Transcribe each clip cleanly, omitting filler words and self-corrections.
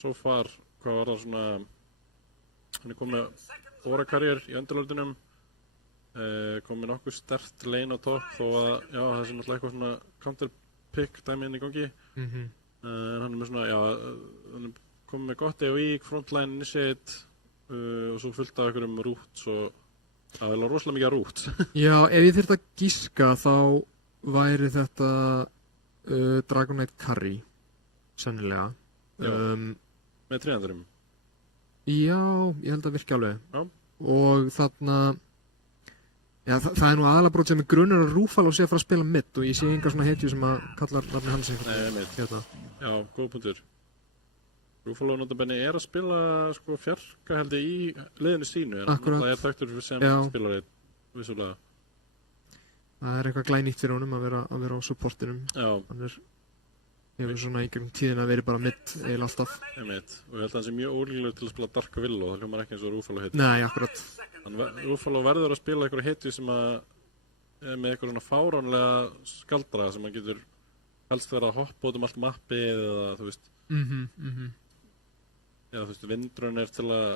so far, hvað var það svona, hann kom með órakarriér í öndurlöldunum, kom með nokkuð sterkt lane á topp, þó að, já, það sé náttúrulega eitthvað svona counter-pick dæmi inn í gangi. En hann með svona, já, hann kom með gott AOE, frontline, initiate, og svo fullt af einhverjum roots og það var rosalega mikið roots. Já, ef ég þyrfti að gíska þá væri þetta Dragonite Curry, sennilega. Með 300-um? Já, ég held að virki alveg. Já. Og þarna, já, það er nú aðalega brot sem er grunnur að Rúfalo sé að fara að spila mitt og ég sé enga svona hetju sem að kallar nafni hans hérna. Já, góð punktur. Rúfalo notabenni að spila sko fjarka held ég í liðinu sínu en það þekktur sem spilar vissulega. Það eitthvað glænýtt fyrir honum að vera á supportinum. Já. Hann hefur svona í gegnum tíðina verið bara mitt eiginlega alltaf. Og ég held að hann sé mjög ólíklegur til að spila Dark Willow, það hljómar ekki eins og Rúfalo hetju. Nei, akkurat. Rúfalo verður að spila einhverja hetju sem að með einhver svona fáránlega skaldra sem að getur helst vera að hoppa út allt mappið eða þú veist. Já, þú veist, vindrun til að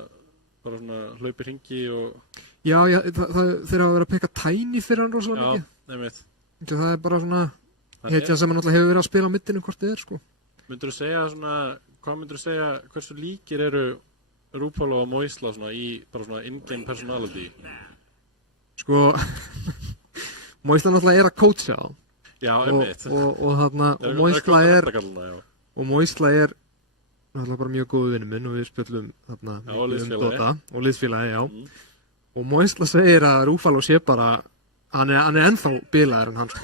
bara svona hlaupi hringi og... Já, þeir hafa verið að peka Tiny fyrir hann rosalega mikið. Já, einmitt. Það er bara svona hetja sem hann náttúrulega hefur verið að spila á middinu hvort þið sko. Myndirðu segja svona, hvað myndirðu segja, hversu líkir eru Rúfalo og Moisla svona í bara svona in-game personality? Sko, Moisla náttúrulega að coacha á. Já, einmitt. Og Moisla er náttúrulega bara mjög góðu vinur minn og við spjöllum þarna Dota og liðsfélagi, já. Og Moisla segir að Rúfalo sé bara, hann er ennþá bilaður en hann sko.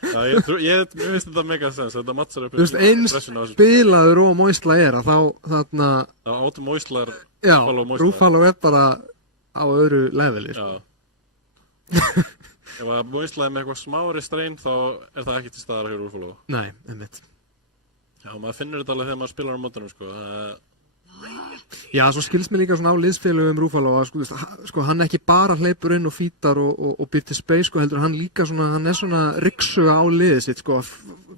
Já, ég finnst þetta mega sens, þetta mattsar upp. Þú veist, eins bilaður og Moisla að þá þarna... Það áttu Moislar, Rúfalo og Moisla. Já, Rúfalo bara á öðru leveli, sko. Já. Ef að Moisla með eitthvað smári strein þá er það ekki til staðar hjá Rúfalo. Nei, einmitt. Já, maður finnur þetta alveg þegar maður spilar á mótunum, sko. Já, svo skilst mér líka svona á liðsfélögum Rúfalo að sko hann ekki bara hleypur inn og fítar og býr til space, sko, heldur hann líka svona, hann er svona ryksuga á liðið sitt, sko, að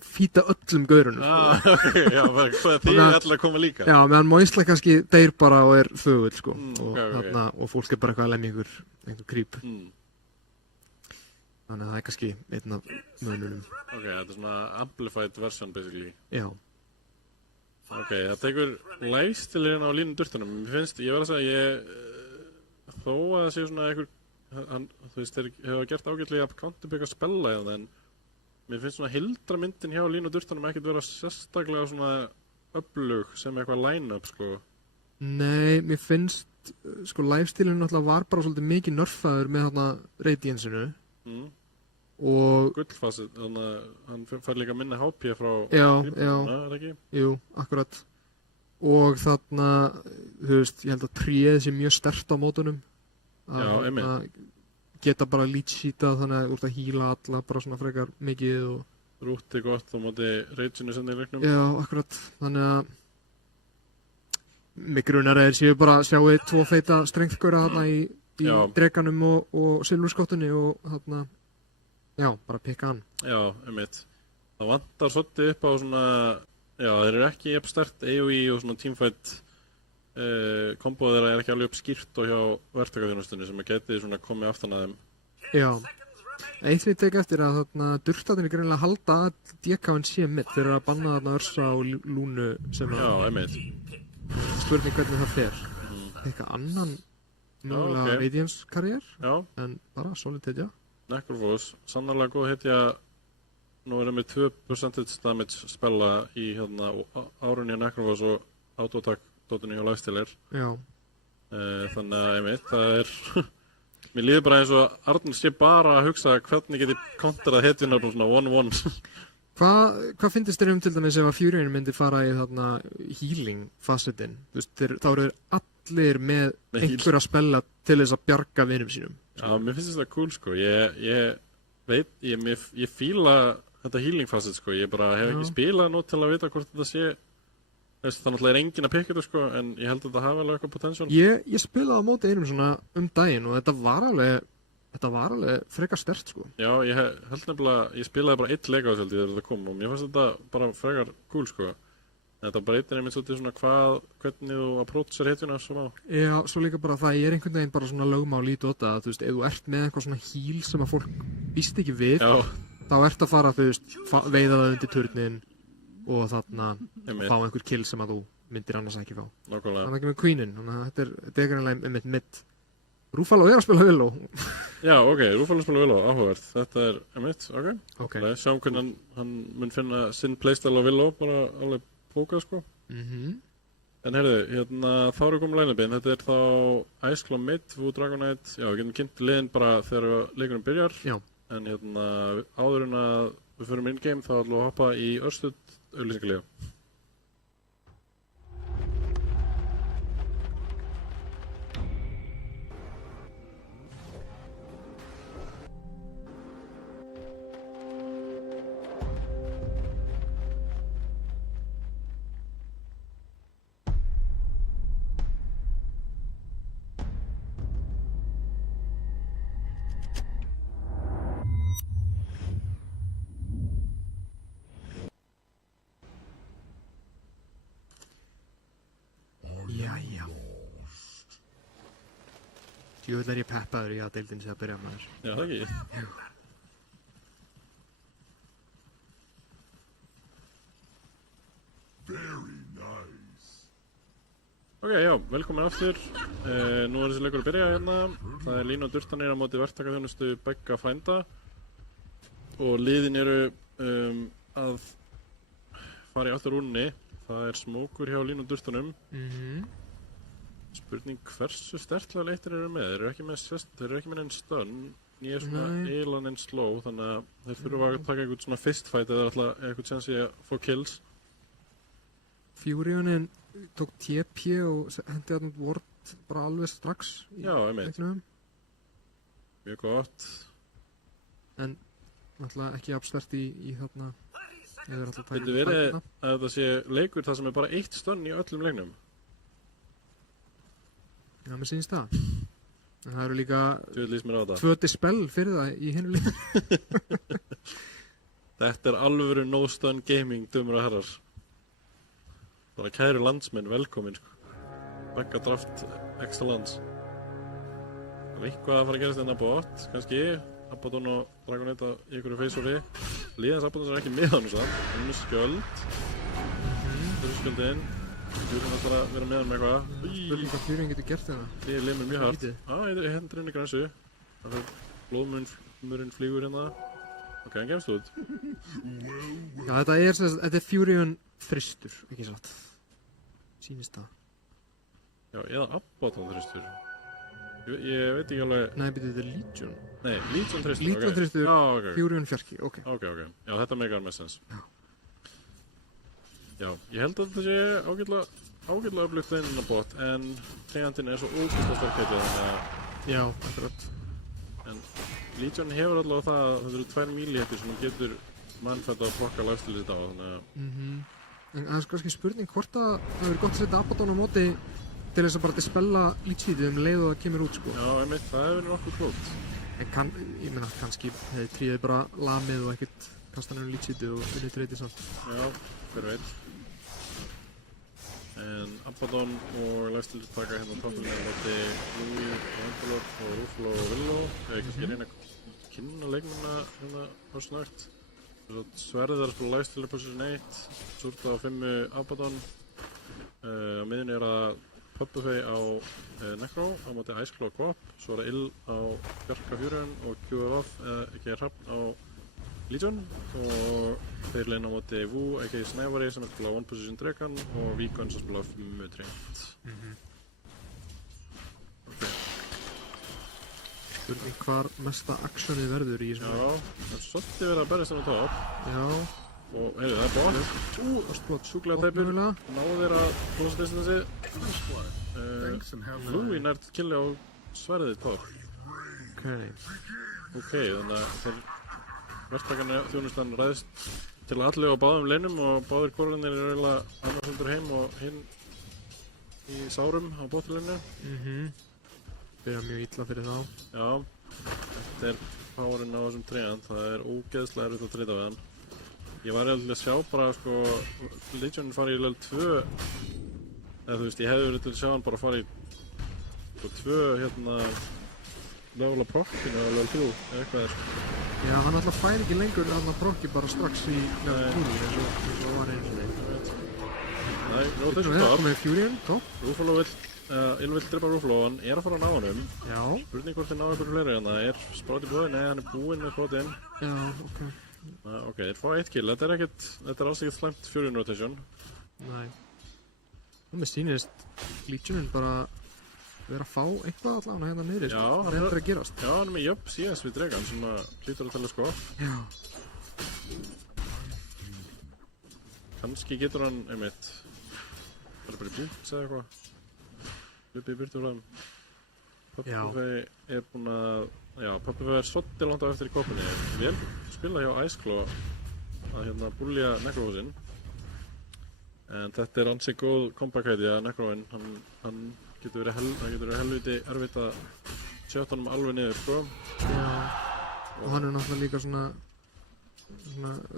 fíta öllum gaurunum, sko. Já, svo að þið er allir að koma líka. Já, meðan Moisla kannski deyr bara og er þögull, sko, og fólk er bara eitthvað að lemja einhver krýp. Þannig að það er kannski einn af mununum. Ok, þetta er svona amplified version, basically. Já. Ok, það tekur lifestyle-in á línu durtunum. Mér finnst, ég verð að segja, þó að það sé svona einhver, þú veist, þeir hefa gert ágætlega að counterpicka spella í það, en mér finnst svona hildramyndin hjá línu durtunum ekkert vera sérstaklega svona öflug sem eitthvað line-up, sko. Nei, mér finnst, sko, lifestyle-in náttúrulega var bara svolítið mikið nerfaður með þarna radiance-inu. Og gullfasið, þannig að hann fær líka minna HP frá er ekki? Jú, akkurat. Og þarna, þú veist, ég held að tríið sé mjög sterkt á mótunum. Já, einmitt. Geta bara leech-sheeta þannig að úr að hýla alla bara svona frekar mikið og rúti gott á móti rage-inu sem þeir leiknum. Já, akkurat. Þannig að mig grunar að þeir séu bara sjáu 2 feita strengthgöra þarna í dreganum og silfurskottunni og þarna já, bara pikka hann. Já, einmitt. Það vantar svolítið upp á svona, já, þeir eru ekki jafn sterkt AOE og svona teamfight komboð þeirra er ekki alveg upp skýrt og hjá verktakaþjónustunni sem getið svona komið aftan að þeim. Já. Eitt við tek eftir að þarna durtatin er greinilega að halda að DK-in sé mitt þeir eru að banna þarna Örsa og Lúnu sem já, einmitt. Spurning hvernig það fer. Eitthvað annan mögulega Radiance karriér en bara solid hetja. Necrophos, sannarlega góð hetja. Nú erum við 2% damage spella í hérna árunni á Necrophos og autoattack-dótinu hjá lifestyle. Já. Þannig að einmitt, það er mér líður bara eins og Arnur sé bara að hugsa hvernig geti kontrað hetjuna på svona 1-1. Hvað finnst þér til dæmis ef að Furyin myndi fara í þarna healing facetin? Þú veist, þá eru þeir allir með einhverja spella til þess að bjarga vinum sínum. Já, mér finnst þetta cool, sko. Ég veit, ég fíla þetta healing facet, sko. Ég bara hef ekki spilað nóg til að vita hvort þetta sé. Það náttúrulega er enginn að pikka þetta, sko, en ég held að þetta hafi alveg eitthvað potential. Ég spilaði á móti einum svona daginn og þetta var alveg frekar sterkt, sko. Já, ég held nefnilega, ég spilaði bara 1 leik á þessu þegar þetta kom og mér fannst þetta bara frekar cool, sko. Þetta breytir einmitt svolítið svona hvernig þú approachar hetjuna svo á. Já, svo líka bara það er einhvern veginn bara svona lögmál í Dota að þú veist, ef þú ert með eitthvað svona heal sem að fólk býst ekki við, Já, þá ert að fara, þú veist, veiða það undir turnin og þarna einmitt, fá einhver kill sem að þú myndir annars ekki fá. nákvæmlega. Þannig ekki með Queenin, þannig að þetta er greinlega einmitt mitt. Rúfalo er að spila Villó. Já, ok, Rúfalo spila Villó, áhugavert. Þetta er einmitt, ok. Ok. Sjáum hvernig hann mun finna sinn playstyle á Villó, bara alveg pókað, sko. En heyrðu, þá eru komið line-upin. Þetta er þá Ice Claw mid, Wu Dragonite. Já, við getum kynnt liðin bara þegar leikurinn byrjar. Já. En áður en að við förum in-game þá ætlum við að hoppa í örstutt auglýsingalíu. Jæja. Djöfull er ég peppaður í að deildin sé að byrja maður. Já, það ekki. Ok, já, velkomin aftur. Nú er þessi leikur að byrja hérna. Það er Lína og Durtanir á móti verktakaþjónustu Begga frænda. Og liðin eru að fara í aftur rúnni. Það er smókur hjá Línu og Durtanum. Spurning hversu stertlega leittir eru með. Þeir eru ekki með neinn stun. Ég er svona eiginlega neinn slow, þannig að þeir þurfa að taka einhvern svona fist fight eða alltaf einhvern chance í að fá kills. Furionin tók TP og hendi að Ward bara alveg strax í leiknum. Mjög gott. En náttúrulega ekki abstert í þarna. Getur verið að þetta sé leikur þar sem er bara eitt stun í öllum leiknum? Já, mér sýnist það. En það eru líka 2 dispel fyrir það í hinu leikur. Þetta er alvöru no stun gaming, dömur og herrar. Bara kæru landsmenn, velkomin, sko. Begga draft excellence. Það er eitthvað að fara að gerast hérna bot, kannski. Abaddon og Dragonite í einhverju face-offi. Líðans Abaddon er ekki með hann samt. Hún er skjöld. Þessu skjöldin. Þú erum alltaf að vera með hann með eitthvað. Spurning hvað Furion getur gert þeirra. Því er limur mjög hart. Ég hendur inn í gransu. Það fyrir blóðmurinn flýgur hérna. Ok, hann gemst út. Já, þetta er Furion þristur, ekki satt. Sýnist það. Já, eða Abaddon þristur. Ég veit ekki alveg... Nei, þetta er Legion. Nei, Legion þristur, Legion þristur, Furion fjarki, ok. Ok. Já, þetta meikar með sens. Já, ég held að þetta sé ágætlega öflugt inn á bot, en tegandinn er svo ógeðslega sterk þannig að... Já, akkurat. En Legion hefur allavega það að þetta eru 2 mílíhettir sem hún getur mannfætt að plokka lagstilið þetta á, þannig að... En það er kannski spurning hvort að það verður gott að setja Abaddon á móti til þess að bara dispella lítið leið og það kemur út, sko. Já, einmitt, það hefur verið nokkuð klókt. En ég meina, kannski hefði tríðið bara lamið og ekkert kastan um lítið og unnið treytið samt. Já, hver veit. En Abaddon og Lifesteal taka hérna topplinni á móti Louis, Vandalor og Rúfalo og Villó. Ég kannski reyna að kynna leikmuna hérna á snart. Sverðar að spila Lifesteal position 1, Surta á 5 Abaddon. Á miðjunni er að Puppufey á Necro á móti Ice Claw Coop, svo er það Ill á Bjarka Furion og QFF ekki Hrafn á Legion og þeir leina á móti Wu, ekki Snævari sem er að spila One Position Dragon og Vikon sem spila 5 Trent. Ok. Spurning hvar mesta actionið verður í þessum. Já, það er svolítið verið að berjast hann á top. Já. Og heyrðu, það er bot. Sjúklega tæpur. Náðu þeir að close distanceið. Louis nært killi á sverðið top. Ok, þannig að þeir verktakarnir þjónustan ræðist til allir á báðum leinum og báðir korðinir eru eiginlega annars undir heim og hinn í sárum á bóttilinu. Byrja mjög illa fyrir þá. Já, þetta er powerinn á þessum treðan, það er ógeðslega erfitt að treyta við hann. Ég var eiginlega að sjá bara, sko, Legionin fara í level 2, eða þú veist, ég hefði verið til að sjá hann bara fara í, sko, 2, level á prokkinu eða level 3, eða eitthvað Já, hann alltaf fær ekki lengur að prokki bara strax í level 3 eins og var einu sinni. Nei, rotation Það top. komið Furion, topp. Rúfalo vill drepa Rúfalo, hann að fara að ná honum. Já. Spurning hvort þið ná einhverju fleiri hérna, Sprout í búið? Nei, hann búinn með Sproutinn. Já, ok. Ok, þeir fá 1 kill, þetta er alls ekkert slæmt Furion rotation. Nei. Mér sýnist Legionin bara vera að fá eitthvað allavega hérna niðri, Já, sko. Það er að gerast. Já, hann er með jöfn CS við Dregan sem að hlýtur að tala sko. Já. Kannski getur hann, einmitt, bara í búins eða eitthvað. Uppi í byrtu frá þeim. Puppy er búinn að, Puppy er svolítið langt á eftir í kopunni. Vel spila hjá Iceclaw að búlja Necrohúsinn. En þetta er ansi góð comeback-hæti að Necrohinn, hann getur verið helviti erfitt að sjáta honum alveg niður, sko. Já, og hann er náttúrulega líka svona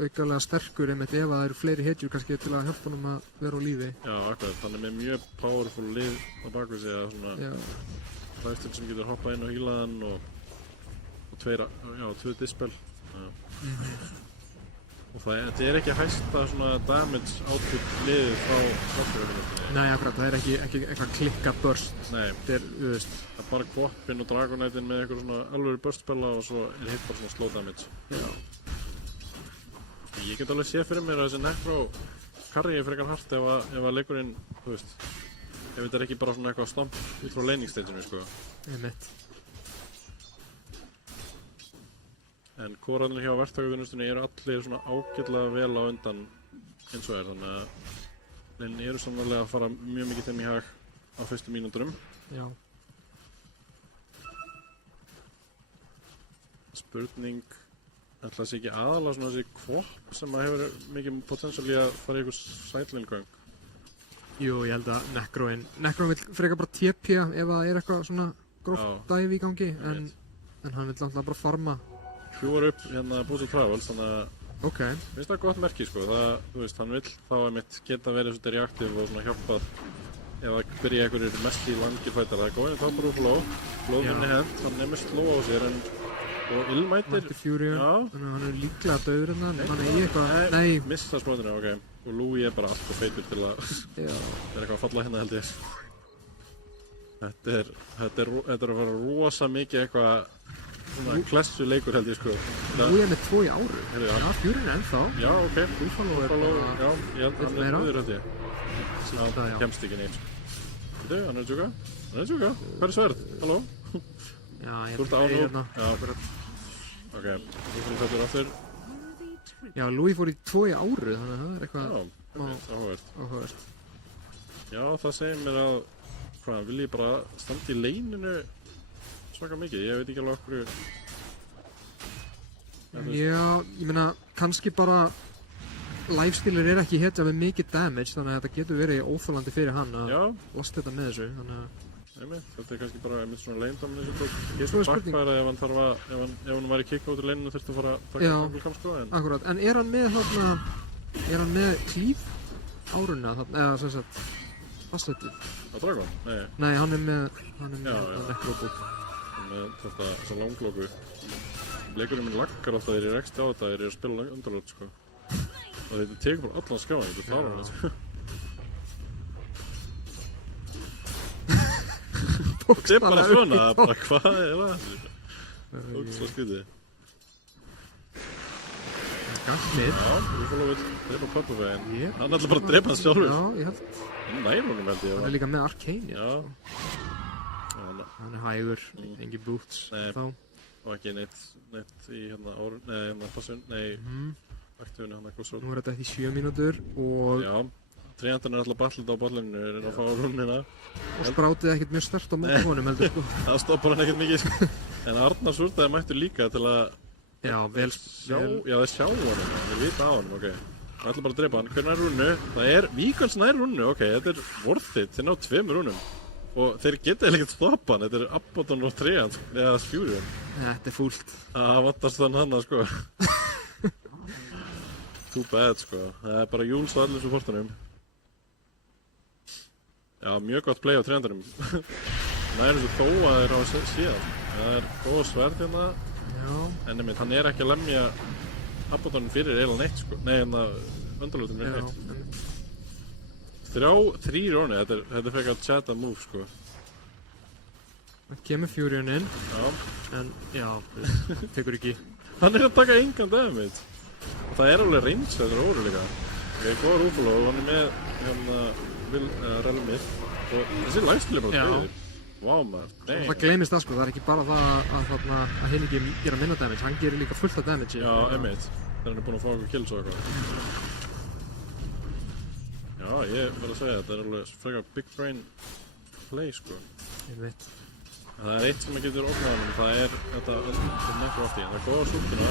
aukalega sterkur einmitt ef að það eru fleiri hetjur kannski til að hjálpa honum að vera á lífi. Já, akkurat, hann er með mjög powerful lið á baku sig að svona hræfstil sem getur hoppað inn og hýlað hann og 2 dispel. Og þetta er ekki hæsta svona damage output liðið frá Software-vinnunni. Nei, akkurat, það er ekki eitthvað klikka burst. Nei. Þetta er, þú veist. Það er bara Guapin og Dragoniteinn með eitthvað svona alvöru burst-spella og svo er hitt bara svona slow damage. Já. Ég get alveg séð fyrir mér að þessi Necro carry er frekar hart ef að leikurinn, þú veist, ef þetta er ekki bara svona eitthvað stomp út frá laning stage-inu, sko. Einmitt. En kórarnir hjá verktakauðunustunni eru allir svona ágætlega vel á undan eins og þannig að þeir eru sannlega að fara mjög mikið þeim í hag á fyrstu mínúturum. Já. Spurning, ætla það sé ekki aðalega svona þessi kvopp sem að hefur mikið potential í að fara í einhver sideline-göng? Jú, ég held að Necrohinn vill frekar bara TP ef það er eitthvað svona gróft dæfi í gangi, en hann vill alltaf bara farma. Hjúar upp Boots of Travels, þannig að finnst það gott merki, sko. Það, þú veist, hann vill þá einmitt geta verið svona reaktiv og svona hjálpað ef það byrja einhverjir mest í langir fætar. Það er góðin að tapa Rúfalo, blóðminni hent, hann er með sló á sér og illmætir. Furion, hann er líklega döður hann er í eitthvað, nei. Missa sprotinu, ok. Og Louis er bara alltaf feitur til að, það er eitthvað að falla hérna held ég. Þetta er að fara rosa mikið eitthvað svona klessu leikur held ég, sko. Louis er með 2 í áru. Já, Furion er ennþá. Já, ok. Buffalo er bara, já, ég held hann er auður held ég. Já, kemst ekki neitt. Veitu, hann er að djúka. Hvað er sverð? Halló? Já, ég Þú ert á nú? Já, ok. Þú fyrir þetta aftur. Já, Louis fór í 2 í áru, þannig að það er eitthvað áhugavert. Já, það segir mér að vil ég bara standa í leininu svaka mikið, ég veit ekki alveg okkur. Já, ég meina, kannski bara lifestealer er ekki hetja með mikið damage, þannig að þetta getur verið óþolandi fyrir hann að lasta þetta með þessu, þannig að þetta er kannski bara einmitt svona lane domination. Ég er backfire ef hann var í kick út í laneinu þurfti að fara að taka kamp, sko. Akkurat, en er hann með klíf áruna, eða sem sagt fastsetið? Á Dragon? Nei, hann er með Necrobot. Með þessa langlóku. Leikurinn minn laggar alltaf þegar ég rekst á þetta þegar ég er að spila undarlót, sko. Og þetta tekur bara allan skjáin, þetta klárar hann, sko. Þetta er bara svona, bara hvað er það? Ógeðslega skrítið. Gagnið. Já, Rúfalo vill drepa Puppy-veginn. Hann ætla bara að drepa hann sjálfur. Já, ég held. Hann nær honum held ég. Hann er líka með Arcane. Já. Hann er hægur, engin boots. Nei, og ekki neitt í passun, aktífinu hann eitthvað svo. Nú er þetta eftir 7 mínútur og... Já. Tríandan er alltaf ballið á bollinu, er að fá rúnina. Og Sproutið ekkert mjög sterkt á móti honum heldur, sko. Það stoppar hann ekkert mikið, sko. En Arnar Súrdaði mættur líka til að... Já, vel... Já, þeir sjá honum, þeir vita á honum, ok. Það ætla bara að drepa hann. Hvernig er rúnu? Það er Víkals nær rúnu, ok. Þetta er worth it, þeir ná 2 rúnum. Og þeir geta ekkert stoppa hann, þetta er Abaddon og Tríand, eða Furion. Þetta er fúlt. Það vantast þann hann, sko. too bad, sko. Það bara Júls á allir supportunum. Já, mjög gott play á treyandunum. Næri svo þó að þeir á síðan. Það góð sverð hérna. Já. En einmitt, hann ekki að lemja Abaddon fyrir eiginlega neitt, sko. Nei, öndalútum fyrir neitt. Þrýr orni, þetta fekk að chatta move, sko. Það kemur Furion inn. Já. En, já, tekur ekki. Hann að taka engan damage. Og það alveg range, þetta óru líka. Ég góða Rúfalo og hann með hérna Relmir. Og þessi lifesteal bara döður. Vá maður, nei. Það gleymist það, sko. Það ekki bara það að hinn ekki gera minna damage. Hann gerir líka fullt af damage. Já, einmitt. Þegar hann búinn að fá okkur kills og eitthvað. Já, ég verð að segja, þetta alveg frekar big brain play, sko. Ég veit. Það eitt sem að getur ógnað hann, það þetta nekkur oft í. Það góða súlkina,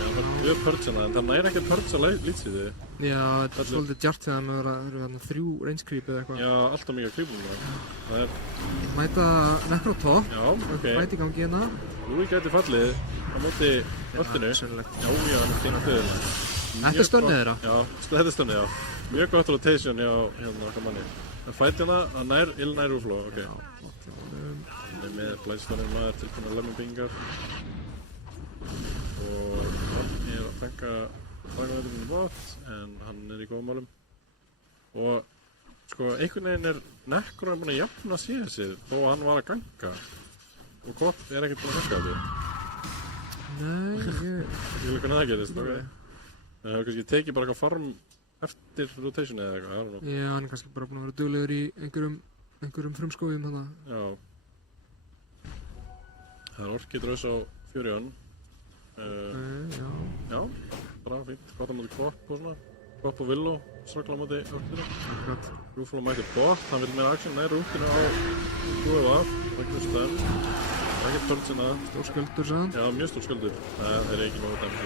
það er purge-ina, en það ekki að purge-a lýtsíði. Já, þetta svolítið djart þegar það eru 3 range creep eða eitthvað. Já, alltaf mikið creepum það. Ég mæta nekkur á topp. Já, ok. Mæti í gangi hérna. Louis gæti fallið á móti öllinu. Já, hann fína döðina. Þetta stönnið þeirra? Já, þetta stönnið, já. Mjög gott rotation hjá okkar manni. Það fæti hana, hann nær Rúfalo, ok. Hann með blæstónir maður tilbúin að lemmingar. Og hann að fenga dragaveiturinn í bot, en hann í góðum málum. Og sko, einhvern veginn Necro búinn að jafna sig þó að hann var að ganga. Og Kot ekkert búinn að ganga þetta. Nei, ég vil hvernig það gerist, ok. Það hefur kannski tekið bara eitthvað farm eftir rotation eða eitthvað, I don't know. Já, hann kannski bara búinn að vera duglegur í einhverjum frumskójum þarna. Já. Það orkið draus á Furion. Já, bara fínt. Gott á móti Kvop og svona. Kvop og Willow, strakla á móti orkinu. Rúfalo mætti bot, hann vil meira action nær rútinu á QF. Ekki stönn. Ekki pörnsina. Stór sköldur, sagðan. Já, mjög stór sköldur. Það ekki nógu dæmis.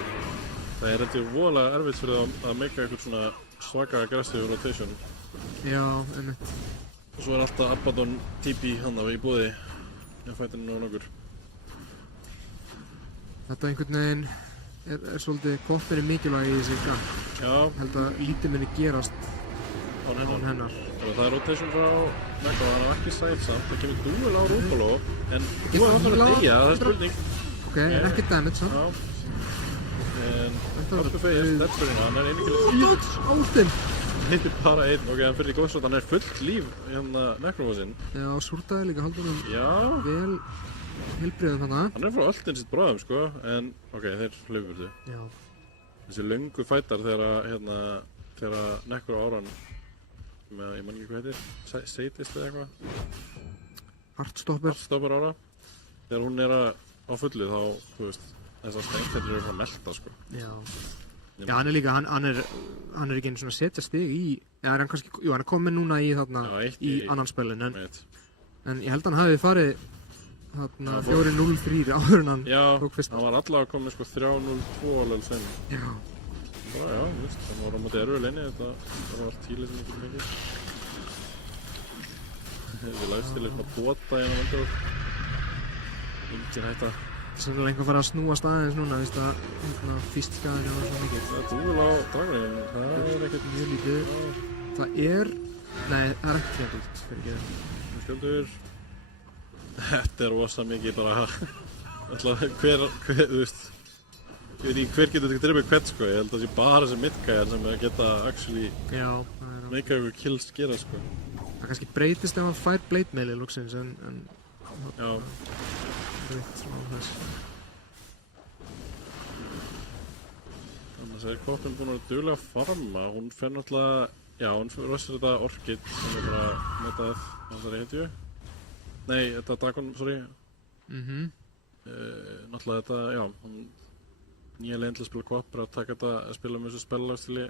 Það heldur voðalega erfitt fyrir að meika eitthvað svona svaka aggressive rotation. Já, einmitt. Og svo alltaf Abaddon TP hann í bóði. Ég fætti henni á nokkur. Þetta einhvern veginn svolítið Kvopir mikilvæg í þessi gang. Já. Held að lítið muni gerast án hennar. Það rotation frá Necro, hann ekki sæt samt. Það kemur duel á Rúfalo, en þú hann að deyja, það spurning. Ok, ekki damage, samt. Já. En Orku Feyir, Deadspurina, hann einingil... Átinn! Hann heitir bara einn, ok, hann fyrir í góðsvot, hann fullt líf hérna Necro-fossinn. Já, Súrdaði líka haldur hann vel heilbriðum hana. Hann frá öllin sitt bráðum, sko, en ok, þeir hlauburðu. Já. Þessi löngu fætar þegar Necro áran með, ég man ekki hvað heitir, Seitist eða eitthvað. Heartstopper ára. Þegar hún á fullu þá, þú veist, þessar steinfellur frá að melta, sko. Já. Já, hann líka, hann ekki einu svona setja stig í, eða hann kannski, jú, hann komin núna í þarna, í annan spilin, en ég held hann hafi farið þarna 4-0-3 áður en hann tók fyrst. Já, hann var allavega komið sko 3-0-2 alveg sen. Já. Já, víst, hann var á móti erfið leini, þetta var allt tílið sem ekki mikið. Þessi lifesteal svona bota í hann á vandur. Engin hætta. Það er einhver að fara að snúast aðeins núna, veist að fyrstskaðinu var svo mikið. Það dúvel á dragunum, það ekkert mjög lítið. Það er ekki hljendult, fyrir ekki það. Skjöldur. Þetta rosa mikið bara, hver, þú veist, ég veit ekki hver getur þetta dribbið hvert, sko. Ég held að það sé bara þessi midgæjar sem geta actually meika ykkur kills gera, sko. Það kannski breytist ef hann fær blade mail í loksins, en já. Þannig að Kvopin búin að vera duglega að farma. Hún fer náttúrulega, hún rössir þetta Orchid sem bara notað þessari hetju. Nei, þetta Dagon, sorry. Náttúrulega þetta, nýja leginn til að spila Kvop að taka þetta að spila með þessu spelllagstili.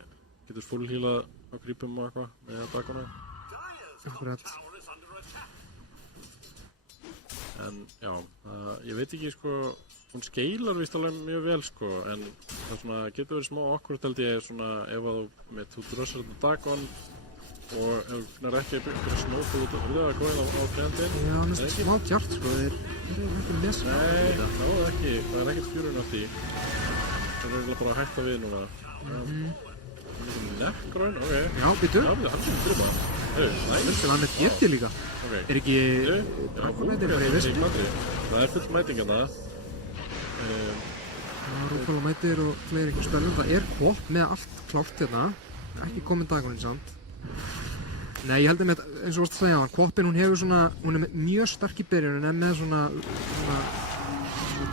Getur full healað á creepum og eitthvað með Dagonu. Akkurat. En ég veit ekki, sko, hún skeilar víst alveg mjög vel, sko, en það svona getur verið smá awkward held ég svona ef að þú drossar þetta Dagon og ef þú ekki að byrja snóta út og hluta að góða á trendin. Já, það er smá djart, sko, þeir eru ekki lesa. Nei, það er ekkert fjörun á því. er eiginlega bara að hætta við núna. Necron, ok. Já, býtu. Já, hann er fyrir bara. Nice. Hann er getið líka. Ok. Er ekki... Já, Mætir bara í vestu. Það er full mæting hérna. Rúfala mætir og fleiri ykkur spennum. Það er hopp með allt klárt hérna. Ekki komin dagurinn samt. Nei, ég held að eins og varst að segja hann, Koppin hún hefur svona, hún er mjög sterk í byrjun en með svona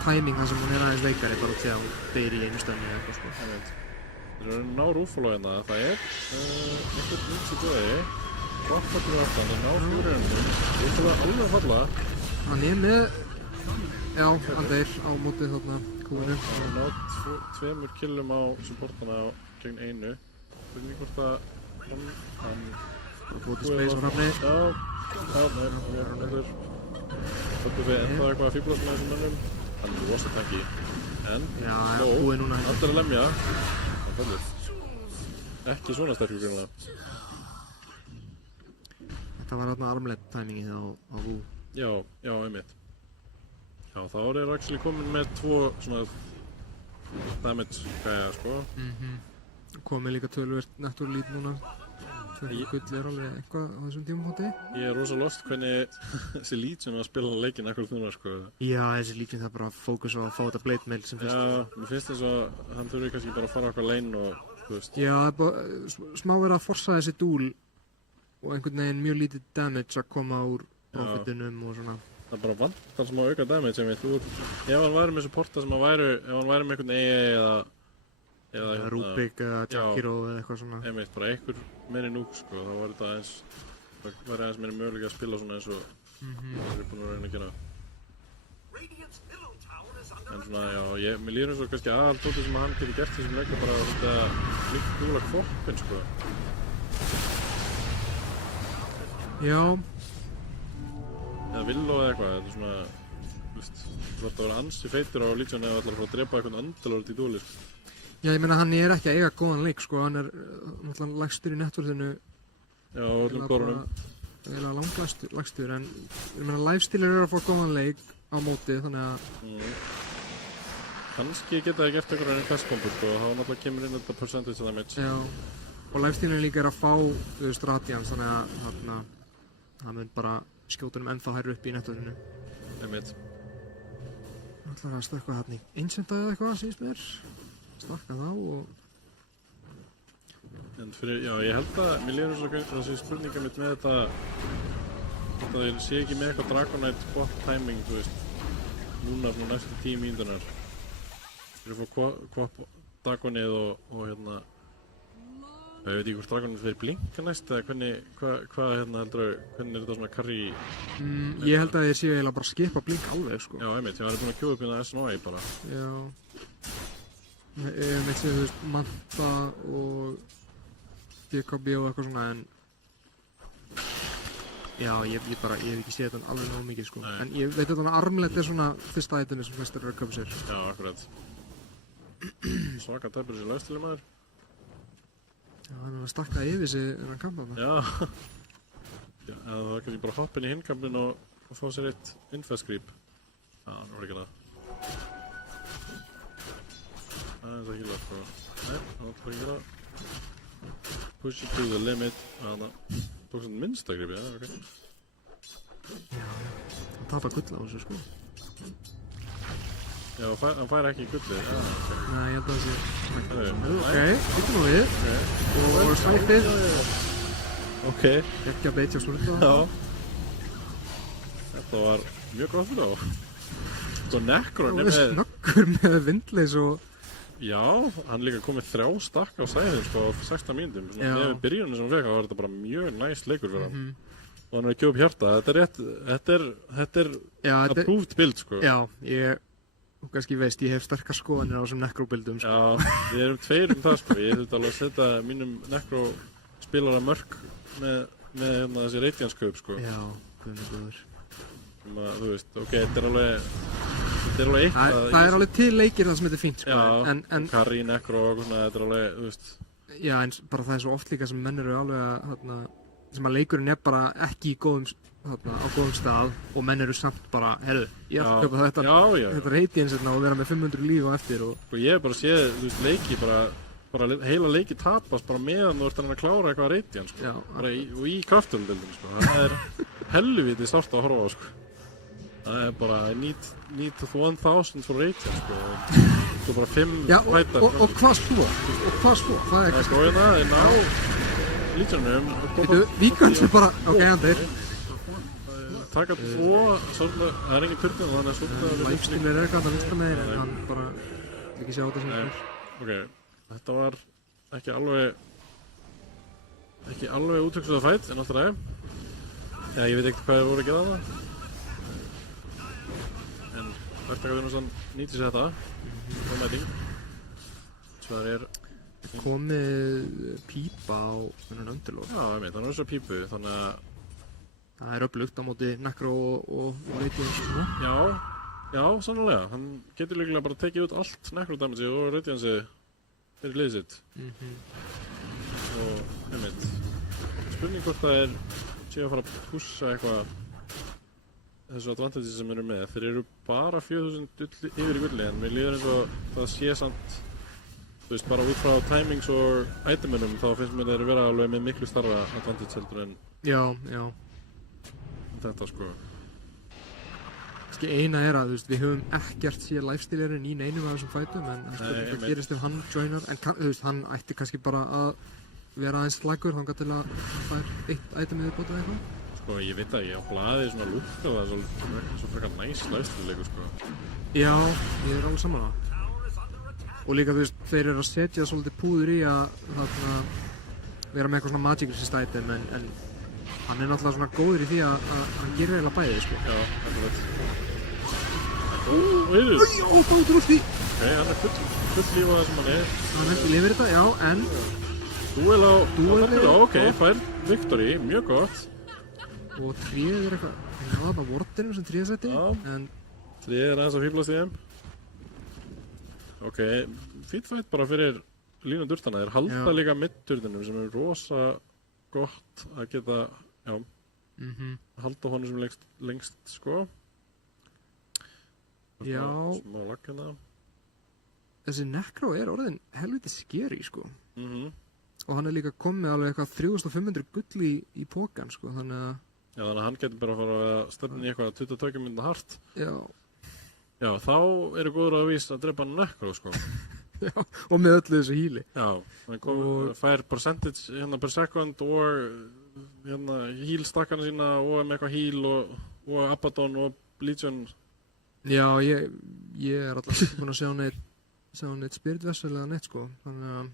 tæming þar sem hún er aðeins veikari bara út því að hún deyr í einu stöðni eða eitthvað sko. Það eru ná Rúfalo hérna, það er einhvern nýtt í döði. Koppa til aftan, það ná fjúriðunum. Rúfalo er alveg að falla. Hann er með, já, hann deyr á mótið þarna kúinu. Hann ná 2 killum á supportana gegn 1. Hvernig hvort að hann Búið til space á hrafni. Já, nei, hann er Þáttu við ennþá eitthvað að fíblast með þessum mönnum. Hann er rosa tanki. En, búið núna. Hann er að lemja. Hann fellur. Ekki svona sterkur grunlega. Þetta var þarna armlegt tæmingið á Vú. Já, einmitt. Já, þá er actually komin með 2 svona damage gæja, sko. Komið líka tölvert Naturlít núna. Gull er alveg eitthvað á þessum tímafóti. Ég er rosa lost hvernig þessi Legion að spila leikinn akkurat núna, sko. Já, þessi Legion það bara fókus á að fá þetta blade mail sem fyrst. Já, mér finnst þess að hann þurfi kannski bara að fara okkar lane og, þú veist. Já, það er bara smá verið að forsa þessi dúl og einhvern veginn mjög lítið damage að koma úr profitinum og svona. Það er bara vantar smá auka damage, ég veit, ef hann væri með supporta sem að ef hann væri með einhvern EA eða Rubik eða Jakiro eða eitthvað svona. Einmitt, bara einhver meiri núk, sko, þá var þetta aðeins meiri möguleika að spila svona eins og það er búin að reyna að gera. En svona, já, mér líður eins og kannski aðaltótið sem hann getur gert þessum leika bara þetta líkt dúla Koppin, sko. Já. Eða Villó eða eitthvað, þetta er svona, þú veist, þú þarf að vera ansi feitur á Legion eða allar að fara að drepa eitthvað andalort í dúli, sko. Já, ég meina hann er ekki að eiga góðan leik, sko, hann er náttúrulega lægstur í networthinu. Já, öllum korunum. Eiginlega langlægstur, en ég meina lifestealer eru að fá góðan leik á móti, þannig að... Kannski geta það gert einhverjum kastbombur, sko, þá náttúrulega kemur inn þetta percentage damage. Já, og lifestealer líka er að fá, þú veist, radians, þannig að það mun bara skjóta ennþá hærri upp í networthinu. Einmitt. Það ætlar að stökkva þarna í Ancient eða eitthvað, síðust mér. Stakka þá og... En fyrir, já, ég held að mér líður svo þessi spurninga mitt með þetta ég sé ekki með eitthvað Dragonite bot timing, þú veist, núna svona næstu 10 mínúturnar. Fyrir að fá kvop Dragonið og hérna, ég veit ekki hvort Dragonið fyrir blinka næst eða hvað hérna heldur hvernig er þetta svona carry? Ég held að ég sé eiginlega bara skipa blink alveg, sko. Já, einmitt, ég var búin að kjóða upp hérna SNOI bara. Já. Ég hef meitt sér, þú veist, Manta og BKB og eitthvað svona, en já, ég hef ekki séð þetta alveg náðu mikið, sko. En ég veit að armlet er svona fyrsta ætinu sem flestir eru að köpa sér. Já, akkurat. Svaka tæpur þessi lifestealer maður. Já, hann er að stakka yfir sig innan kampana. Já. Já, eða það kannski bara hoppa inn í hinnkampin og fá sér eitt infest-creep. Já, það var ekki það. Það er ekki lag, sko. Nei, það var bara ekki það. Push it to the limit. Þannig að tók svona minnstagrip, já, ok. Já, hann tapar gull á þessu, sko. Já, hann fær ekki gullið, já, ok. Nei, ég held að það sé... Ok, hittum nú við. Og sætið. Ok. Ekki að beitja slurta. Já. Þetta var mjög gott fyrir þá. Svo Necron er með... Snöggur með vindleys og... Já, hann líka komið 3 stakka á sæðin, sko, á 16 mínútum. Svona með byrjunum sem hann fekk, þá var þetta bara mjög næst leikur fyrir hann. Og hann er að gefa upp hjarta. Þetta er rétt, þetta er approved build, sko. Já, þú kannski veist, ég hef sterkar skoðanir á þessum Necro-buildum, sko. Já, við erum 2 það, sko. Ég þurfti alveg að setja mínum Necro-spilara mörk með þessi Radiance-kaup, sko. Já, hvernig góður. Þú veist, ok, þetta er alveg eitthvað. Það er alveg til leikir það sem þetta er fínt, sko. Já, Carry, Necro og svona, þetta er alveg, þú veist. Já, en bara það er svo oft líka sem menn eru alveg að sem að leikurinn bara ekki á góðum stað og menn eru samt bara, herru, ég ætla að köpa þetta radiance og vera með 500 líf á eftir og ég hef bara séð, þú veist, leiki bara heila leiki tapast bara meðan þú ert að klára eitthvað radiance, sko. Og í krafturdeildinni, sko. Það helviti sárt að horfa á, sko. Það bara I need 1000 for radiance, sko. Svo bara 5 fætar. Og hvað svo? Það sko, það ná Legionum. Víkans bara, ok, hann deyr. Taka 2, svolítið, það engin turnin, þannig að svolítið... Lifestealer eitthvað að vinstra með þér, en hann bara ekki sjá þetta sem það Ok, þetta var ekki alveg útrykksuð fætt, en alltaf ræði. Ég veit ekkert hvað ég voru að gera það. En verktakaþjónustan nýtir sér þetta, mæting. Svo það komið pípa á þennan Underlord. Já, ég veit, hann svo pípu, þannig að það öflugt á móti Necro og Radiance og svona. Já, sannlega. Hann getur líklega bara tekið út allt Necro damage og Radiance fyrir liðið sitt. Og, ég veit, spurning hvort það sé að fara að pussa eitthvað þessu advantage sem eru með. Þeir eru bara 4000 yfir í gulli, en mér líður eins og það sé samt, þú veist, bara út frá timings og itemunum, þá finnst mér þeir vera alveg með miklu starra advantage heldur en Já. Þetta, sko. Eina að, þú veist, við höfum ekkert séð lifestealerinn í neinum af þessum fætum, en það gerist ef hann joinar, en þú veist, hann ætti kannski bara að vera aðeins slaggur þangað til að hann fær eitt item eða bóta eitthvað. Sko, ég veit að ég á blaði svona lúkka og það svo frekar næs lifestealerleikur, sko. Já, ég alveg saman á. Og líka, þú veist, þeir eru að setja svolítið púður í að vera með eitthvað svona magic resist item, en hann náttúrulega svona góður í því að hann gerir eiginlega bæði, sko. Já, þetta veit. Bátur úr því! Ok, hann full líf á þessum hann Hann lifir þetta, já, en... Duel á ok, fær Victory, mjög gott. Og tríð eitthvað... Það var bara Wardinu sem tríðsætti, en... Tríð aðeins að fíblast í þeim. Ok, fýtt fætt bara fyrir línu durtana. Þeir halda líka middurðinum sem rosa gott að geta, halda honum sem lengst, sko. Já. Smá lag hérna. Þessi Necro orðin helviti scary, sko. Og hann líka komið alveg eitthvað 3500 gull í pókan, sko, þannig að... Já, þannig að hann getur bara að fara að stefna í eitthvað 22 mynda hart. Já, þá eru góður að vísa að drepa Necro, sko. Já, og með öllu þessu heali. Já, hann fær percentage hérna per second og hérna heal stakkana sína og með eitthvað heal og Abaddon og Legion. Já, ég alltaf ekki búinn að sjá neitt Spirit Vessel eða neitt, sko, þannig að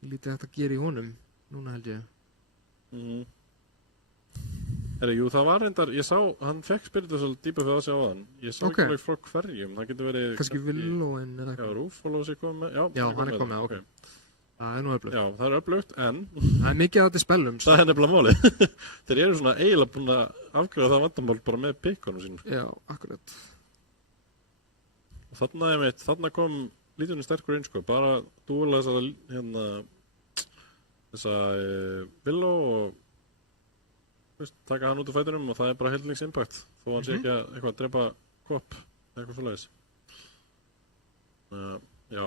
ég lítið hægt að gera í honum núna, held ég. Jú, það var reyndar, ég sá, hann fekk Spirit Vessel dýpa fyrir að sjá á þann. Ég sá ekki alveg frá hverjum, það getur verið... Kannski Willowin eða eitthvað. Já, Rúfóló sé komið með, já, hann komið, ok. Það nú öflugt. Já, það öflugt, en... Það mikið að þetta spellum. Það nefnilega málið. Þeir eru svona eiginlega búin að afgreiða það vandamál bara með pikkunum sínum. Já, akkurat. Og þarna kom Legionum sterkur inn, sko, bara dúla þessa Willow og taka hann út úr fætunum og það bara heilnings impact þó hann sé ekki að eitthvað drepa kopp eitthvað svoleiðis. Já,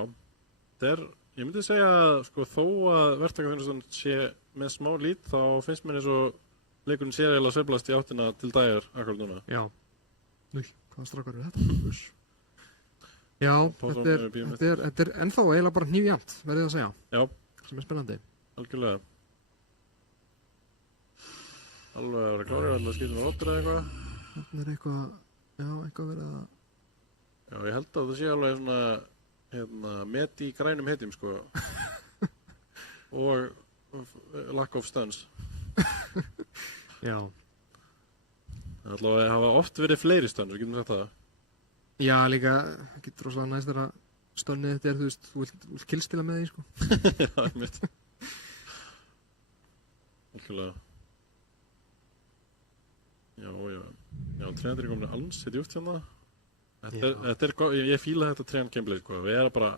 ég myndi segja sko þó að verktakaþjónustan sé með smá lít þá finnst mér eins og leikurinn sé eiginlega sveiflast í áttina til dagjar akkurat núna. Já. Hvaða strákar eru þetta? Já, þetta er ennþá eiginlega bara hnífjant, verðið að segja. Já. Sem spennandi. Algjörlega. Alveg að vera klárið, alveg að skilja með óttur eða eitthvað. Þetta eitthvað verið að... Já, ég held að það sé alveg svona met í grænum heitum, sko. Og lack of stuns. Já. Allavega hafa oft verið fleiri stuns, við getum sagt það. Já, líka, ekki rosalega næst þegar stönnið þetta þú veist, þú vilt killstila með því, sko. Já, ég mitt. Algjörlega. Já, 300 komin alls í djúpt hérna. Þetta er, ég fíla þetta trend gameplay, sko. Við erum bara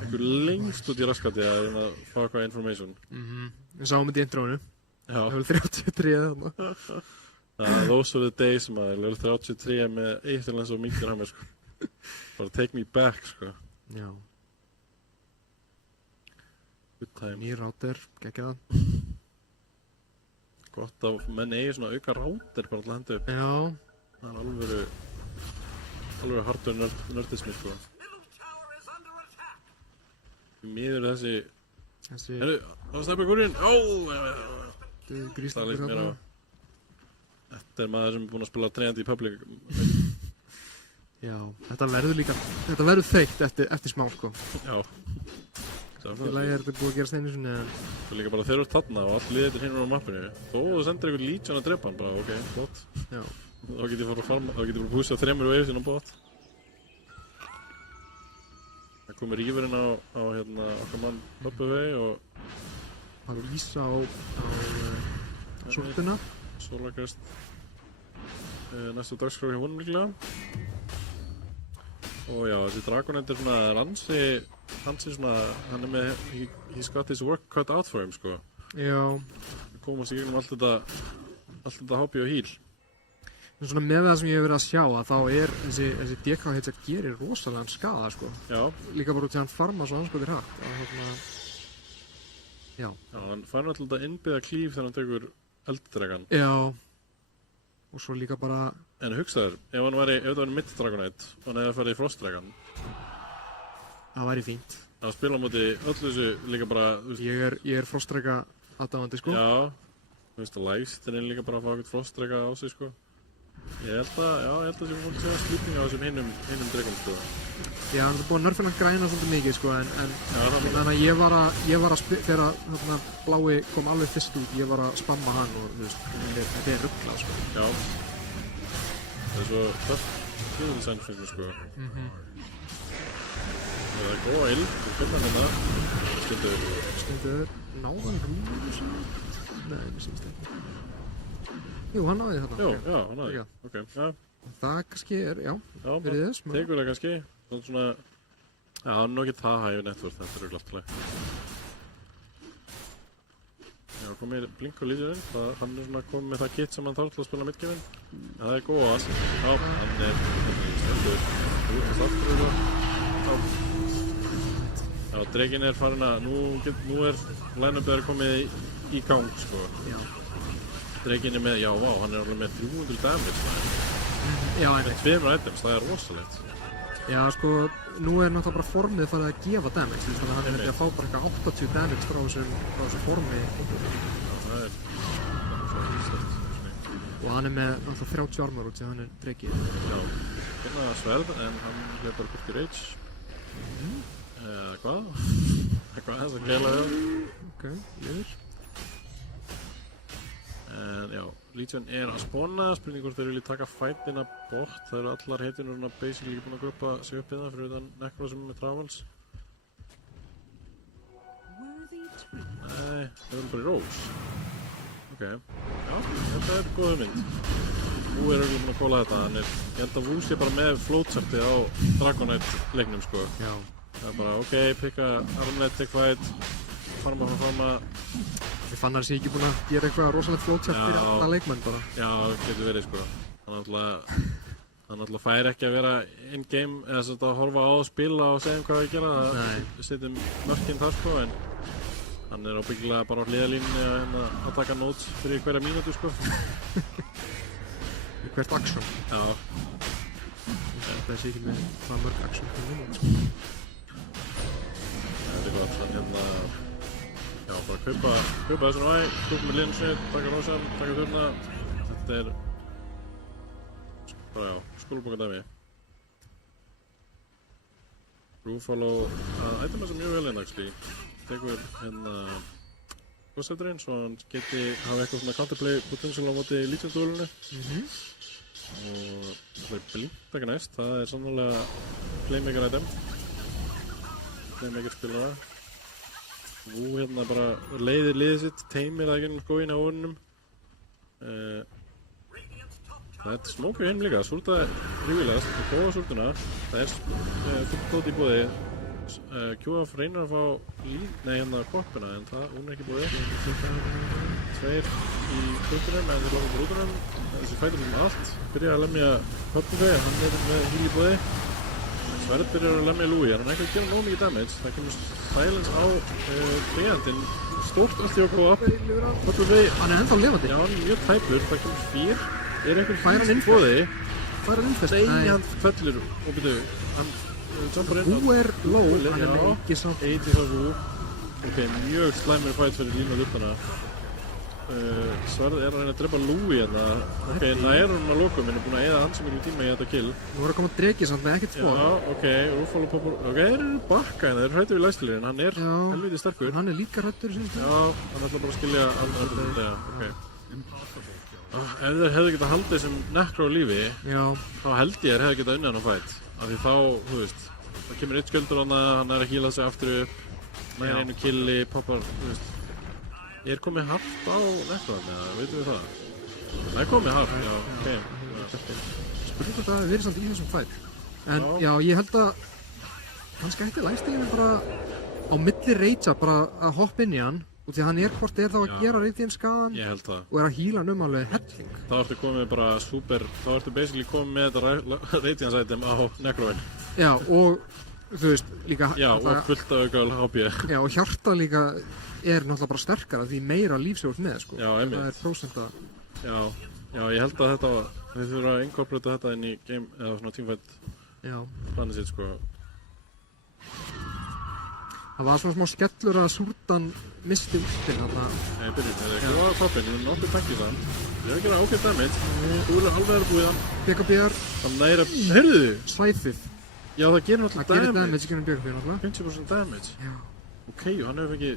einhver lengst út í raskati að fá eitthvað information. Við sáum þetta í introinu. Já. Level 33 þarna. Those were the days maður, level 33 með Eithirlands og Mingerhammer sko. Bara take me back sko. Já. Good time. Nýr router, geggjaða. Gott að menn eigi svona auka router bara til að henda upp. Já. Það alveg hardware nördismi sko. Miður þessi... Herru, það stefnir gúrinn! Það líst mér á. Þetta maður sem er búinn að spila treyandi í public. Já, þetta verður þreytt eftir smá sko. Já. Í lagi þetta búið að gera steinu sinni en... Það er líka bara þeir eru þarna og allt liðið hinur á mappinu. Þó þú sendir einhvern Legion að drepa hann bara, ok, flott. Já. Þá get ég fara að farma, þá get ég bara púsað 3 waves inn á bot. Það komir rífurinn á okkar mann Bubbaway og... Það er Ísa á sortuna. Solarcrest næstu dagskrá hjá honum líklega. Og já, þessi Dragonite er svona hansi svona, hann er með, he's got his work cut out for him sko. Já. Það komast í gegnum allt þetta hobby og heal. En svona með það sem ég hef verið að sjá að þá er þessi DK headset gerir rosalega skaða sko. Já. Líka bara út í hann farma svo anskotir hægt. Já. Já, hann fær náttúrulega að innbyggja klíf þegar hann tekur elddregan. Já. Og svo líka bara... En hugsaður, ef það væri mitt Dragonite og hann hefði farið í Frostdragon. Það væri fínt. Að spila á móti öllu þessu líka bara... Ég er Frostdraga aðdáandi sko. Já. Þú veist að Lifestream líka bara að fá eitthvað Frostdraga á sig sko. Ég held að sem við fórum að segja slípning á þessum hinum dregum sko. Já, hann er búinn að nerfina græna svolítið mikið sko, þannig að ég var að þegar þarna blái kom alveg fyrst út, ég var að spamma hann og þú veist, þetta er rugglað sko. Já. Það er svo töff design fyrir sko. Það er góða ild, við finnum hérna. Stundur, náðan rúður sem? Nei, mér sýnst ekki. Jú, hann náði þarna. Já, hann náði. Ok, já. Það kannski er, já, fyrir þess. Já, tekur það kannski. Svona, já, hann er nú ekki það hægir network, þetta er glaftileg. Já, komið Blink og Legioninn, hann er svona komið með það kit sem hann þarf til að spila midgameinn. Það er góð já, hann er stendur út og startur og já, dreginn er farin að, nú er line-upið komið í gang, sko. Já. Dreginn er með, já, vá, hann er alveg með 300 damage. Já, einmitt. Með 2 items, það er rosalegt. Já, sko, nú er náttúrulega bara formið farið að gefa damage, þannig að hann er að fá bara eitthvað 80 damage frá þessu formi. Já, það er svo íslegt. Og hann er með náttúrulega 30 armor út sem hann er dregið. Já, hérna sverð, en hann er bara búrt í rage. Hvað? Eitthvað þess að keila það. Ok, yfir. En já, Legion er að spawna, spurning hvort þeir vilja taka fightinn að bort. Það eru allar heitinurna basically búin að gruppa sig upp í það fyrir utan Necro sem er með Travels. Nei, þeir eru bara í Rose. Ok, já, þetta er góð hugmynd. Nú erum við búin að kóla þetta, ég held að Wu sé bara með flowcharti á Dragonite leiknum sko. Já. Það er bara, ok, pikka armlet, take fight, farma. Ég fann að það sé ekki búin að gera eitthvað rosalegt flowchart fyrir alla leikmenn bara. Já, getur verið sko. Hann náttúrulega fær ekki að vera in-game eða svona að horfa á, spila og segja hvað við gera. Við setjum mörkinn þar sko, en hann er ábyggilega bara á hliðalínunni að taka notes fyrir hverja mínútu sko. Hvert action. Já. Það sé ekki með það mörg action fyrir mínútu sko. Það er gott, hann já, bara kaupa þessu næ, kaupa með linsið, taka rosan, taka þurna. Þetta er bara já, skólabókardæmi. Rúfaló að æta með þessu mjög vel hérna actually. Tekur hérna Ghost-Riderinn svo hann geti hafa eitthvað svona counterplay potential á móti Legion-duelinu. Og það er Blink ekki næst, það er sannlega playmaker item. Playmaker spilara. Wu hérna bara leiðir liðið sitt, teimir það ekki skóin á orðinum. Það er smókur hinn líka, súrta rífilegast, það góða súrtuna. Það er fullt dót í bóði. QF reynir að fá hérna korpuna en hún er ekki bóði. tveir í hlutunum, en þeir láta rútunum. Þessi fætur allt. Byrja að lemja Purplefey, hann með híl í blóði. Sverð byrjar að lemja Louis, hann ekki að gera nóg mikið damage. Það kemur silence á Treantinn. Stórt allt í okkur upp. Purplefey, Hann ennþá lifandi. já, hann mjög tæpur. Það kemur 4. Einhver Fær hann inn bóði? Fær hann innfest? Nei, hann fellur og byrju. Hann jumpar inn. Hú er low, Já, hann með ekki samt. 80 frá Hú. Ok, mjög slæmur fætt fyrir línu luftana. Sverð að reyna að drepa Louis hérna. Ok, nær hún að lokum, en búin að eyða ansi miklu tíma í þetta kill. Nú að koma Dreki samt með ekkert Já, ok, Rúfalo Poppur. Ok, þeir eru bakka hérna, þeir hrættu við læstilirinn. Hann er helviti sterkur. Hann er líka hrættur sem Já, hann ætla bara að skilja alveg þetta, ok. Ef þeir hefðu getað haldið þessum Necro á lífi, Já, þá held ég þeir hefðu getað unnið hann á fætt. Af því þá, þú veist, það kemur eitt sköldur á hann er að hýla sig aftur upp, næri einu killi, poppar, þú veist. Ég komið hart á Necro hann, eða veitum við það? Það er komið hart, já, ok. spurning hvort það hafi verið samt í þessum fætt. En já, ég held að kannski ætti lægstilinu bara á milli reitsa bara að hoppa inn í hann og því að hann er hvort er þá að gera reitinn skaðan Ég held það. og er að hýla hann alveg helling. Þá ertu komið bara super, þá ertu basically komið með þetta Radiance item á Necroin. Já, og þú veist, líka Já, og fullt af auka HP. Já, og hjarta líka er náttúrulega bara sterkara því meira lífsjóð með, sko. Já, einmitt. Það er prósenta. Já, ég held að þetta var, við þurfum að incorporata þetta inn í game, eða svona teamfight Já. planið sitt, sko. Það var svona smá skellur að Súrdan misti úrstin þarna. Nei, byrjum, það er ekki á toppinn, við erum nokkuð tankið þann. Við erum að gera ákveð damage, þú er alveg að búið hann. BKBR, Það næra, heyrðu þið? svæðið. Já, það gerir Það náttúrulega gerir damage. damage í gegnum BKBR náttúrulega. 50% damage. Já. Ok, og hann hefur fengið,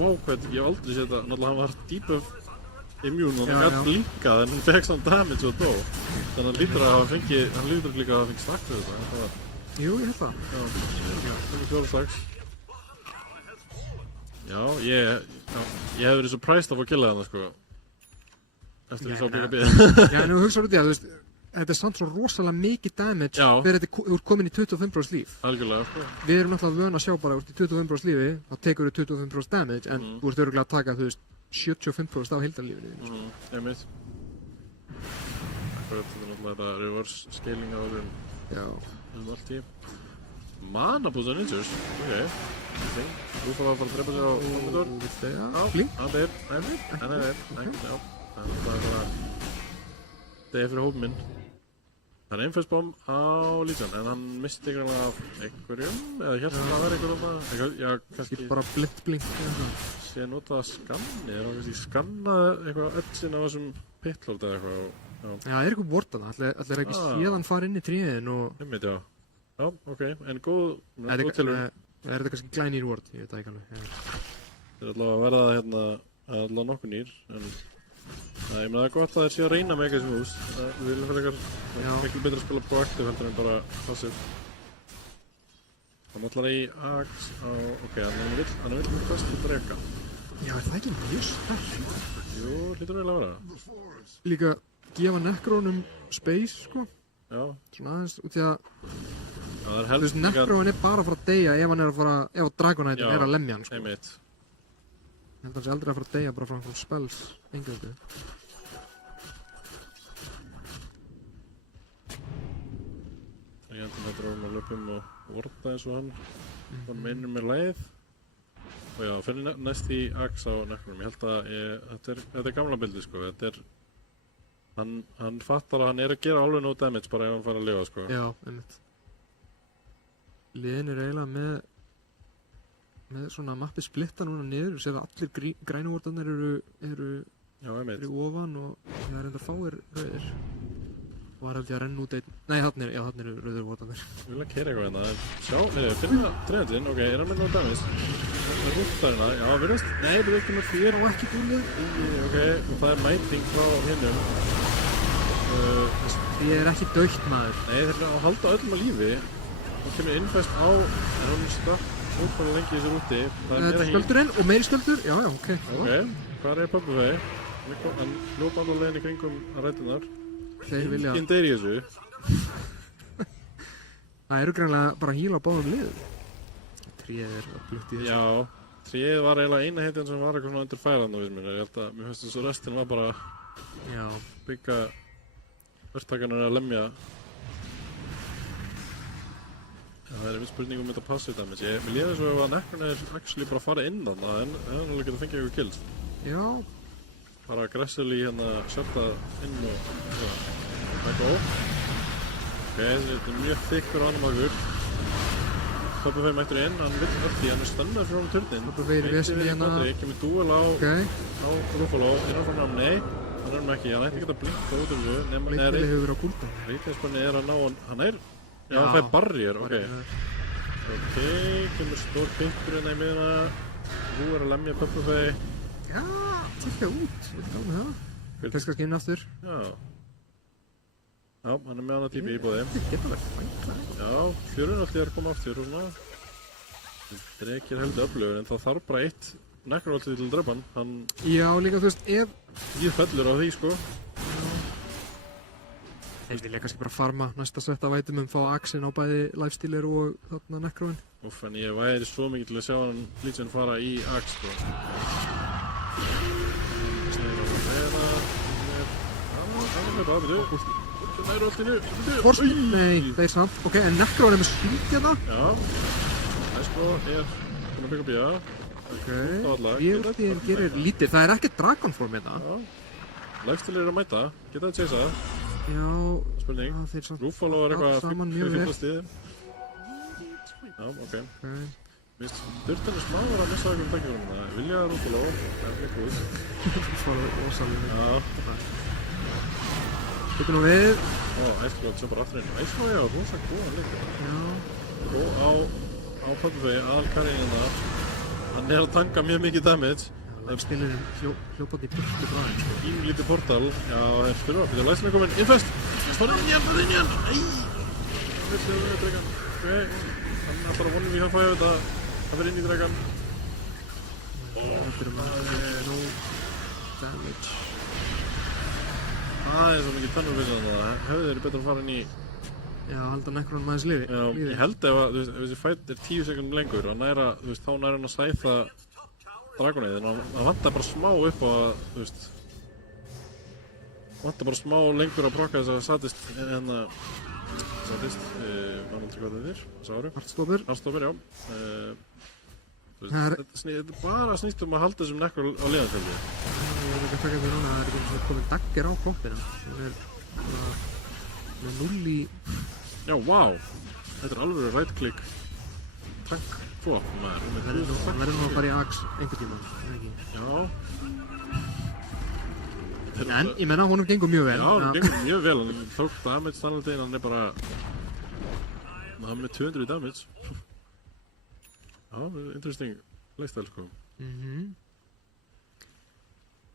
vákvæð, ég hef aldrei séð þetta, náttúrulega hann var debuff immune og hann Já, gætt líkað en hann fekk samt damage og dó. Þannig að hann lítur að hafa fengið, hann lítur líka að hafa fengið slagt við þetta. Það var, Jú, ég held það. já, fengið 4 slags. Já, ég hef verið surprised að fá killað hann, sko. Eftir því að ég sá BKB. Já, en þú hugsaður út í það, þú veist, þetta er samt svo rosalega mikið damage Já. þegar þú ert komin í 25% líf. Algjörlega, sko. Við erum náttúrulega vön að sjá bara, þú ert í 25% lífi, þá tekur þú 25% damage, en þú ert örugglega að taka, þú veist, 75% af heildarlífinu. þínu, sko. Ég veit. Akkurat, þetta er náttúrulega þetta reverse scaling á Já. allt í. Mana búið ninjas, ok. Þú fara að fara að drepa sér á Commodore. Já, blink. Hann er, já. Það er bara, þetta er fyrir hópinn minn. Það er einfæðsbóm á Legion, en hann misti ykkurlega af einhverjum, eða hérna að vera einhverjum, já, kannski Bara blind blink. sé notað skanni, eða kannski skannaði eitthvað öllin á þessum pitlord eða eitthvað, já. Já, það er eitthvað vortan, allir ekki séðan fara inn í tríðin og... Einmitt, já. Já, ok, en góð tilhörun. Er þetta kannski glænýr vort, ég veit það ekki alveg. Það er allavega að verða hérna, allavega nokkuð nýr, en ég meina það er gott að þeir séu að reyna með eitthvað sem hús. Við viljum fyrir eitthvað miklu betra að spila proactive heldur en bara passive. Hann ætlar í Axe á, ok, hann vill fast að drega. Já, er það ekki mjög sterk? Jú, hlýtur eiginlega að vera. Líka gefa Necronum space, sko. Já. Svona aðeins, út í að... Það er Þú helst veist, Necron er bara að fara að deyja ef hann er að fara... Ef að Dragonite er að lemja hann, sko. Einmitt. Ég held að hann sé aldrei að fara að deyja bara frá einhverjum spells, engöldu. Ég hendur þetta ráðum að löpum og vorta eins og hann. Hann meinir með leið. Og já, fyrir næst í Axe á Necronum. Ég held að þetta er gamla bildi, sko. Þetta er... Hann fattar að hann er að gera alveg no damage bara ef hann fara að lifa, sko. Já, einmitt. Liðin er eiginlega með svona mappi splitta núna niður. Þú séð að allir grænuvórtarnir eru ofan og það er enda fáir rauðir. Og það er held ég að renna út einn... Nei, þarna eru rauður vórtarnir. Ég vil að kera eitthvað hérna. Sjá, finna treyndin, ok, er hann með no damage? Það er rúttar hérna, já, virðist. Nei, það er ekki með fyrir og ekki búlið. Ok, og það er mæting frá hinnum. Ég er ekki dautt, maður. Nei, þeir eru að halda öllum á lífi. Það kemur innfest á, en hún stakk útfæra lengi í þessu rúti. Þetta er skjöldurinn og meiri skjöldur. Já, ok. Ok, hvað er Purplefey? Hann hljópa alltaf leiðin í kringum að rætunar. Þeir vilja... Enginn deyr í þessu. Það eru greinlega bara híla á báðum liðum. Tríð er að blutti þessu. Já, tréð var eiginlega eina heitin sem var eitthvað svona undir færanda við mér. Ég held að mér finnst þess að restin var bara Já. byggja verktakarnir að lemja. Það er einmitt spurning þetta passive damage. Mér líður svo að Necron actually bara fara inn þarna en hefði alveg getað fengið eitthvað kills. Já. Bara aggressively sjötta inn og það go. Ok, þetta er mjög þykkur ánamagur. Toppafey mættur inn, hann vill öllu, hann stunnar frá turnin. Toppafey í vesinni Kemur duel á Ruffalo, innan frá hann, nei. Hann ekki, hann ætti ekki að blinka út úr þessu. Bleikvili hefur verið á gúlda. Ríkæðspanni að ná hann hann fær barrier, ok. Ok, kemur stór pinkur í miðuna. Nú að lemja Toppafey. Já, tikka út, við gáum það. Kannski inn aftur. Já, hann með hana típi í bóði. Þetta geta verið fænt. Já, fjörun alltaf að koma aftur og svona. Drekir heldur öflugur en það þarf bara eitt Necron-ulti til að drepa hann. Já, líka þú veist, Ég fellur á því, sko. Þeir vilja kannski bara farma næsta sett af itemum, fá axin á bæði lifestealer og þarna Necron. Úff, en ég væri svo mikið til að sjá hann Legion fara í ax, sko. Það er alltaf Forst, nei, þeir samt. Ok, en Necron með shield hérna. Já, það sko búin að byggja upp í það. Ok, VLT gerir lítið. Það er ekkert Dragonform hérna. Já, lifestealer að mæta, geta að chasea það. Já, spurning. Þeir samt Ruffalo er eitthvað fyrir stíði. Já, ok. Vist, þurftinni smá var að missa eitthvað tækjum það. Vilja Ruffalo, það er mjög góð. Ruffalo er ósalinn. Já. Hittum nú við. Æsklóð sem bara aftur inn. Æsklóð, já, rosa góða líka. Já. Og á Toppafey, aðalkarinn það. Hann er að tanka mjög mikið damage. Lifestealerinn hljópað í burtu frá þeim. Lítið portal. Já, það er fyrir að byrja. Læsling kominn. Infest! Farið inn í hann! Æj! Það er fyrir dregan. Ok. Hann ætlar að vonum í hann fæða þetta. Það fyrir inn í dregan. Þetta er no damage. Það er svo mikið tennur fyrir það. Hefði þeir betur að fara inn í... Já, halda Necron aðeins lífi. Já, ég held ef þessi fight er 10 sekundum lengur og þá næra hann að sæða Dragonið, en það vantar bara smá upp á að, vantar bara smá lengur að brokka þess að satist, maður aldrei hvað þetta er, sáru. Heartstopper, já. Þetta bara snýst að halda þessum Necron á liðanfjöldi. Ég er ekki að taka þetta núna, það er ekki eins og komið dagger á kloppina. Það er með 0 í... Já, wow! Þetta er alveg right click tank flop, maður. Það verður nú að fara í ax einhver tíma, ekki? Já. En ég menna, honum gengur mjög vel. Já, honum gengur mjög vel. Hann tók damage stannaldegin, hann er bara... Hann er með 200 damage. Já, interesting leikstæl, sko.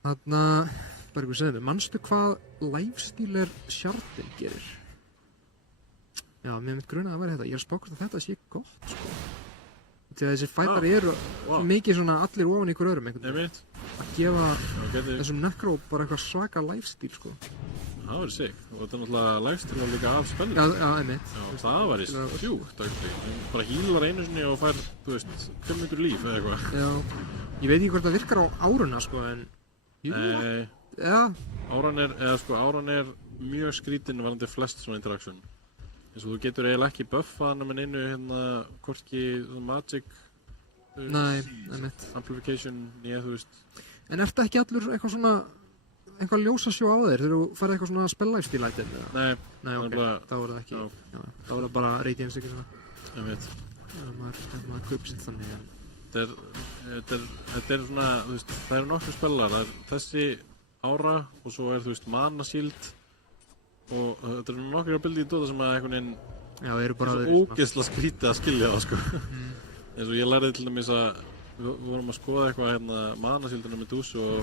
Þarna, Bergur, segðu mig, manstu hvað lifestealer Shardin gerir? Já, mér mitt grunað að vera þetta. Ég er spákast að þetta sé gott, sko. Því að þessi fætar eru mikið svona allir ofan í ykkur öðrum einhvern veginn. Að gefa þessum Necro bara eitthvað svaka lifesteal, sko. Það verður sick. Og þetta er náttúrulega lifesteal og líka af spennum. Já, einmitt. Já, það var í sjúkt, actually. Bara hílar einu sinni og fær, 5 minnur líf eða eitthvað. Já. Ég veit ekki hvort það virkar á áruna, sko, en... Nei. Já. Áran er mjög skrítinn varandi flest svona interaction. Eins og þú getur eiginlega ekki buffa hann með einu hvorki magic amplification En ertu ekki allur eitthvað svona eitthvað ljósa sjó á þeir þegar þú farið eitthvað svona spell-lifesteal item? Nei, ok, þá er það ekki þá er það bara radiance ekki svona Ég veit maður kaupir sér þannig Þetta er svona, það eru nokkur spellar, það er þessi ára og svo er mana shield og þetta er nokkur bildi í Dota sem að einhvern veginn eru bara ógeðslega skrítið að skilja það, sko. Eins og ég lærði til dæmis að við vorum að skoða eitthvað mana shieldinu með Dús og